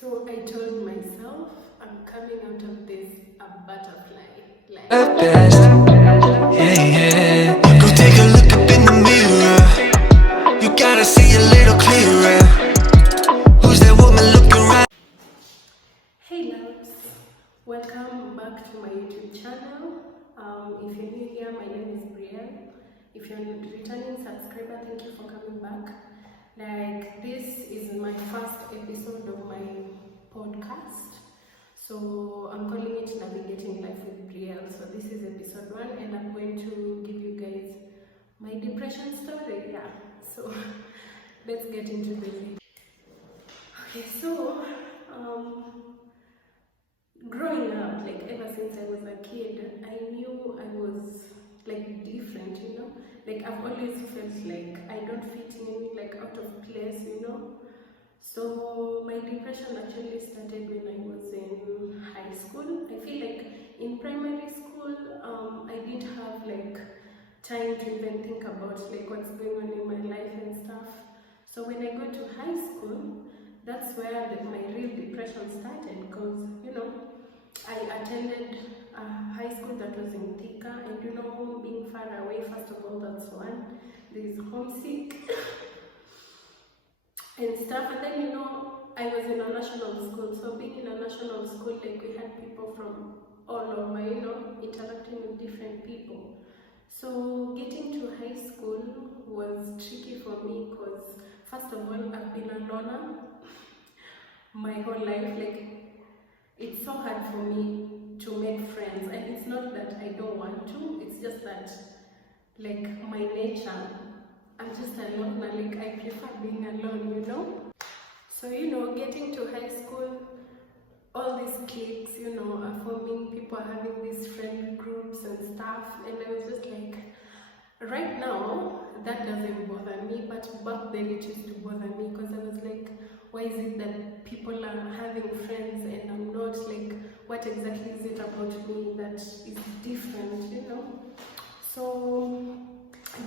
So I told myself I'm coming out of this a butterfly. Like At best, yeah. Go take a look up in the mirror. You gotta see a little clearer. Who's that woman looking right? hey loves, welcome back to my YouTube channel. If you're new here, my name is Brielle. If you're a returning subscriber, thank you for coming back. Like this is my first episode of my podcast. So I'm calling it Navigating Life with Brielle. So this is episode 1 and I'm going to give you guys my depression story. Yeah, so let's get into the video. Okay, so growing up, like ever since I was a kid, I knew I was like different, you know. Like I've always felt like I don't fit in, like out of place, you know. So my depression actually started when I was in high school. I feel like in primary school, I didn't have like time to even think about like what's going on in my life and stuff. So when I got to high school, that's where my real depression started, because you know I attended a high school that was in Thika, and you know, home being far away, first of all, that's one. There's homesick and stuff, and then you know, I was in a national school, so being in a national school, like we had people from all over, you know, interacting with different people. So getting to high school was tricky for me because, first of all, I've been a loner my whole life. Like it's so hard for me to make friends, and it's not that I don't want to, it's just that like my nature, I'm just alone. Like I prefer being alone, you know. So you know, getting to high school, all these kids, you know, are forming, people are having these friend groups and stuff, and I was just like, right now that doesn't bother me, but back then it used to bother me, because I was like, why is it that people are having friends and I'm not? Like, what exactly is it about me that is different, you know? So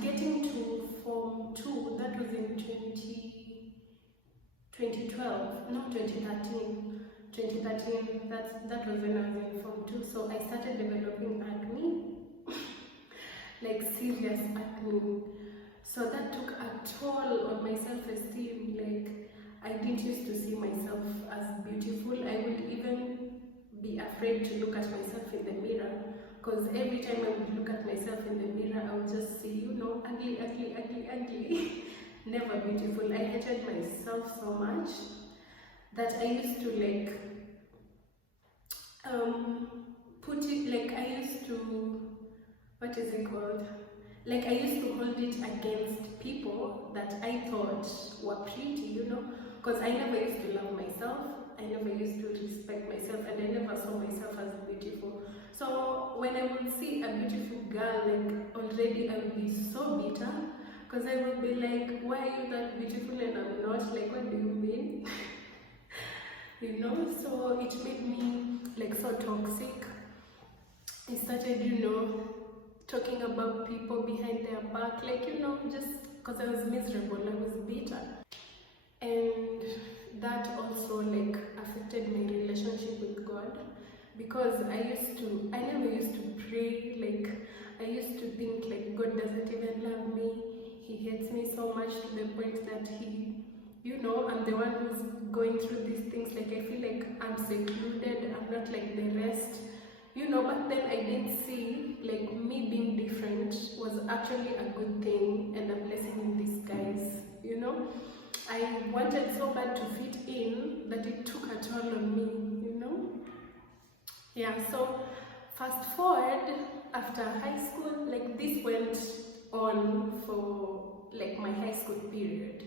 getting to form 2, that was in 2012, no, 2013, that was when I was in form 2. So I started developing acne, like serious acne. So that took a toll on my self-esteem. Like I didn't used to see myself as beautiful. I would even be afraid to look at myself in the mirror, because every time I would look at myself in the mirror, I would just see, you know, ugly, ugly, ugly, ugly. Never beautiful. I hated myself so much that I used to like put it, like I used to, what is it called? Like I used to hold it against people that I thought were pretty, you know, because I never used to love myself, I never used to respect myself, and I never saw myself as beautiful. So when I would see a beautiful girl, like already I would be so bitter, because I would be like, why are you that beautiful and I'm not? Like, what do you mean? You know, so it made me like so toxic. I started, you know, talking about people behind their back, like, you know, just because I was miserable, I was bitter. And that also like affected my relationship with God, because I never used to pray. Like I used to think like God doesn't even love me, he hates me so much, to the point that he, you know, I'm the one who's going through these things. Like I feel like I'm secluded, I'm not like the rest, you know. But then I didn't see like me being different was actually a good thing and a blessing in disguise, you know. I wanted so bad to fit in that it took a toll on me, you know. Yeah, so fast forward, after high school, like this went on for like my high school period,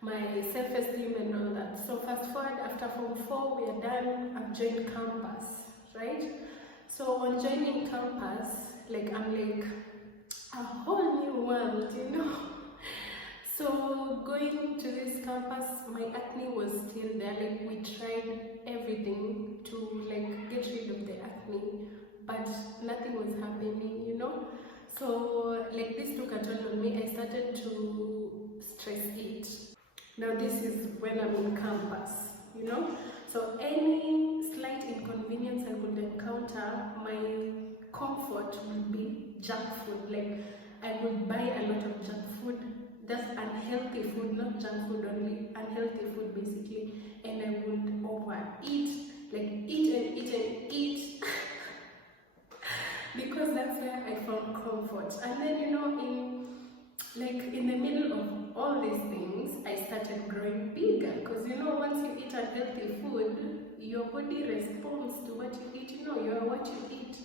my self-esteem and all that. So fast forward, after form 4 we are done, I've joined campus, right? So on joining campus, like I'm like a whole new world, you know. So going to this campus, my acne was still there. Like we tried everything to like get rid of the acne, but nothing was happening, you know. So like this took a toll on me. I started to stress eat. Now this is when I'm on campus, you you know. So any slight inconvenience I would encounter, my comfort would be junk food. Like I would buy a lot of junk food, just unhealthy food, not junk food only, unhealthy food basically, and I would overeat, like eat and eat and eat because that's where I found comfort. And then, you know, in the middle of all these things, I started growing bigger, because you know, once you eat unhealthy food, your body responds to what you eat. You know, you are what you eat.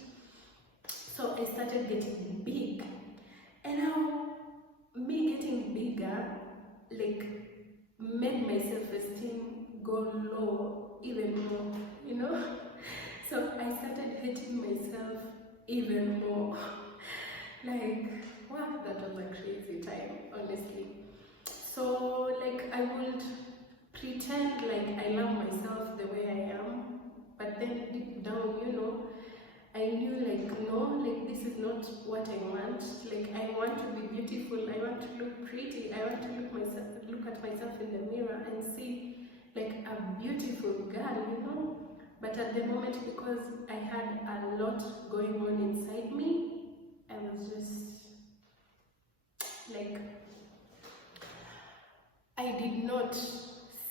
So I started getting big, and now me getting bigger, like, made my self-esteem go low even more, you know. So I started hating myself even more. Like, wow, that was a crazy time, honestly. So like I would pretend like I love myself the way I am, but then deep down, you know, I knew like, no, like this is not what I want. Like I want to be beautiful, I want to look pretty, I want to look at myself in the mirror and see like a beautiful girl, you know. But at the moment, because I had a lot going on inside me, I was just like, I did not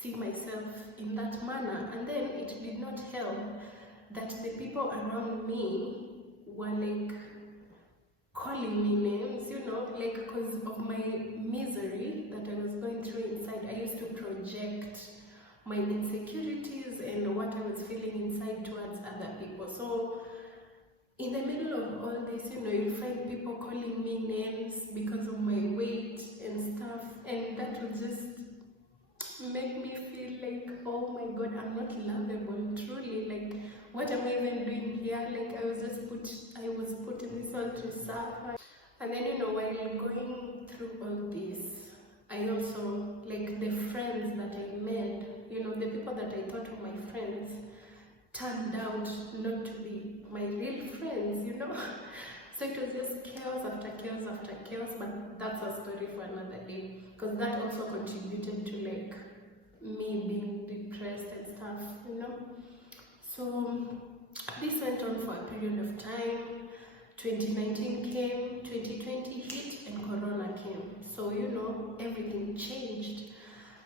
see myself in that manner. And then it did not help that the people around me were like calling me names, you know, like because of my misery that I was going through inside. I used to project my insecurities and what I was feeling inside towards other people. So in the middle of all this, you know, you find people calling me names because of my weight and stuff, and that would just make me feel like, oh my god, I'm not lovable, truly. Like, what am I even doing here? Like, I was put in this world to suffer. And then, you know, while going through all this, I also, like, the friends that I made, you know, the people that I thought were my friends turned out not to be my real friends, you know. So it was just chaos after chaos after chaos, but that's a story for another day, because that also contributed to like me being depressed and stuff, you know. So this went on for a period of time. 2019 came, 2020 hit, and Corona came. So, you know, everything changed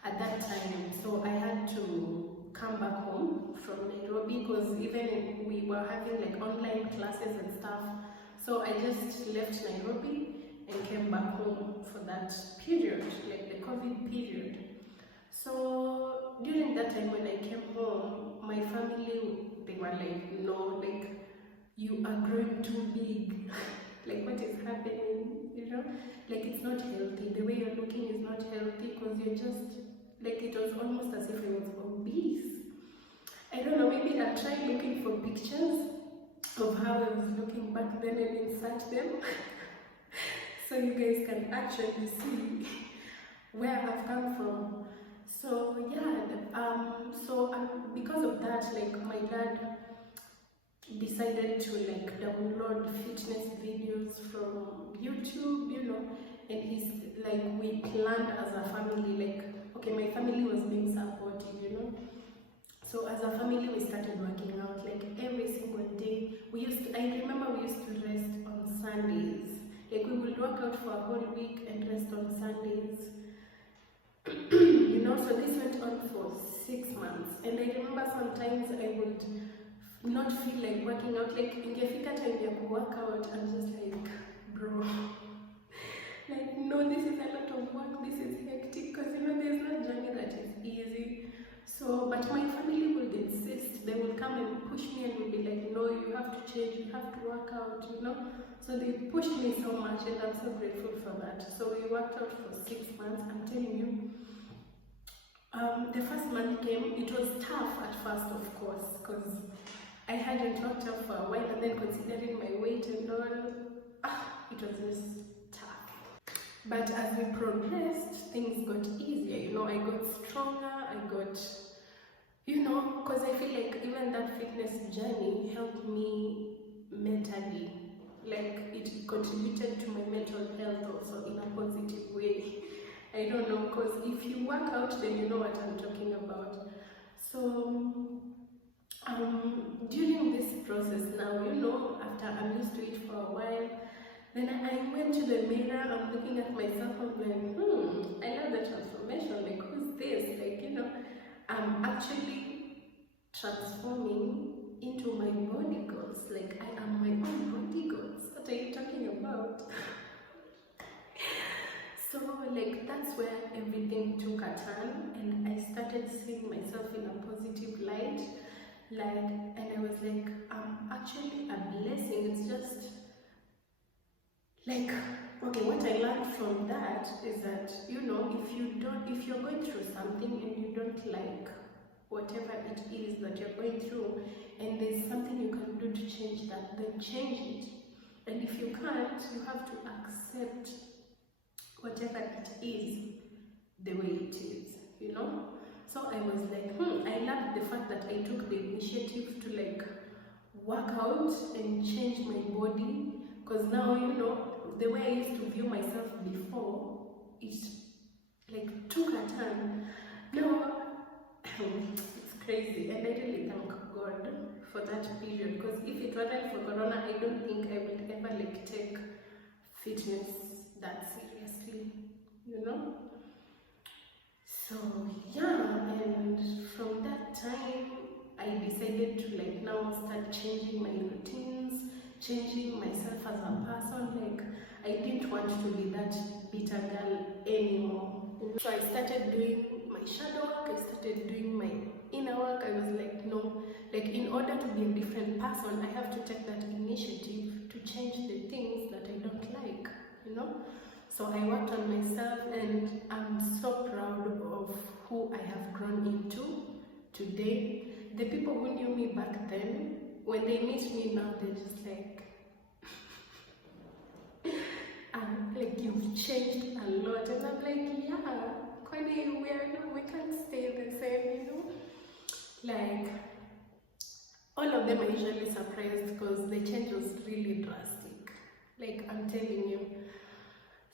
at that time. So I had to come back home from Nairobi, because even we were having like online classes and stuff. So I just left Nairobi and came back home for that period, like the COVID period. So during that time when I came home, my family, they were like, no, like, you are growing too big. Like, what is happening, you know? Like, it's not healthy. The way you're looking is not healthy, because you're just, like, it was almost as if I was obese. I don't know, maybe I'll try looking for pictures of how I was looking back then and insert them so you guys can actually see where I've come from. So yeah, because of that, like, my dad decided to like download fitness videos from YouTube, you know, and he's like, we planned as a family, like, okay, my family was being supportive, you know. So as a family, we started working out like every single day. I remember we used to rest on Sundays. Like, we would work out for a whole week and rest on Sundays. You know, so this went on for 6 months. And I remember sometimes I would not feel like working out. Like, ingefika time ya work out, I'm just like, bro, like, no, this is a lot of work, this is hectic, because, you know, there's no journey that is easy. So, but my family would insist. They would come and push me and would be like, no, you have to change, you have to work out, you know. So they pushed me so much, and I'm so grateful for that. So we worked out for 6 months. I'm telling you, the first month came. It was tough at first, of course, because I hadn't worked out for a while, and then considering my weight and all, it was just tough. But as we progressed, things got easier, you know. I got stronger, I got, you know, because I feel like even that fitness journey helped me mentally. Like, it contributed to my mental health also in a positive way. I don't know, because if you work out, then you know what I'm talking about. So Then I went to the mirror, I'm looking at myself, I'm like, I love the transformation, like who's this? Like, you know, I'm actually transforming into my body goals. Like I am my own body goals. What are you talking about? So like that's where everything took a turn, and I started seeing myself in a positive light. Like, and I was like, I'm actually a blessing. It's just like, okay, what I learned from that is that, you know, if you're going through something and you don't like whatever it is that you're going through, and there's something you can do to change that, then change it. And if you can't, you have to accept whatever it is the way it is, you know. So I was like, I love the fact that I took the initiative to like work out and change my body, because now, you know, the way I used to view myself before, it like took a turn. Now it's crazy, and I really thank God for that period, because if it wasn't for Corona, I don't think I would ever like take fitness that seriously, you know. So yeah, and from that time I decided to like now start changing my routines, changing myself as a person. Like I didn't want to be that bitter girl anymore. So I started doing my shadow work, I started doing my inner work. I was like, no, like in order to be a different person, I have to take that initiative to change the things that I don't like, you know. So I worked on myself, and I'm so proud of who I have grown into today. The people who knew me back then, when they meet me now, they're just like, like you've changed a lot. And I'm like, yeah, Kwani, we can't stay the same, you know. Like, all of them are usually surprised because the change was really drastic. Like, I'm telling you.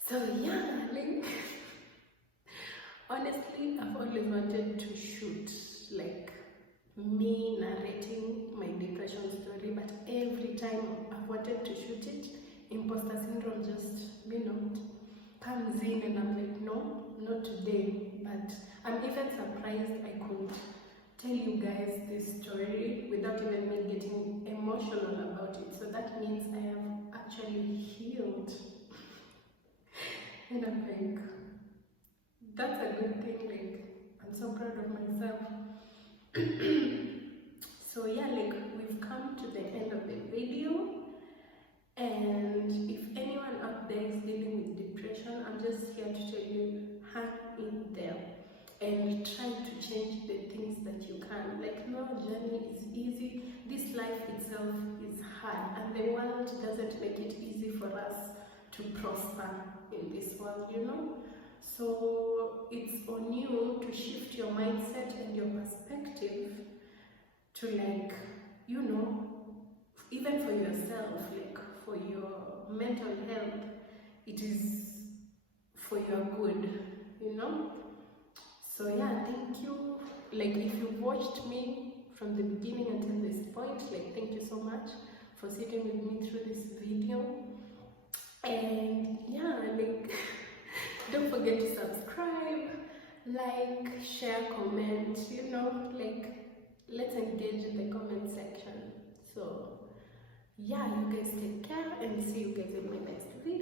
So yeah, like honestly, I've always wanted to shoot like me narrating my depression story, but every time I've wanted to shoot it, imposter syndrome just, you know, comes in, and I'm like, no, not today. But I'm even surprised I could tell you guys this story without even me getting emotional about it. So that means I have actually healed. And I'm like, that's a good thing. Like, I'm so proud of myself. So yeah, like we've come to the end of the video, and if anyone out there is dealing with depression, I'm just here to tell you, hang in there and try to change the things that you can. Like, no journey is easy. This life itself is hard, and the world doesn't make it easy for us to prosper in this world, you know. So it's on you to shift your mindset and your perspective to, like, you know, even for yourself, like for your mental health, it is for your good, you know. So yeah, thank you. Like, if you watched me from the beginning until this point, like, thank you so much for sitting with me through this video. And yeah, like don't forget to subscribe, like, share, comment, you know, like let's engage in the comment section. So yeah, you guys take care, and see you guys in my next video.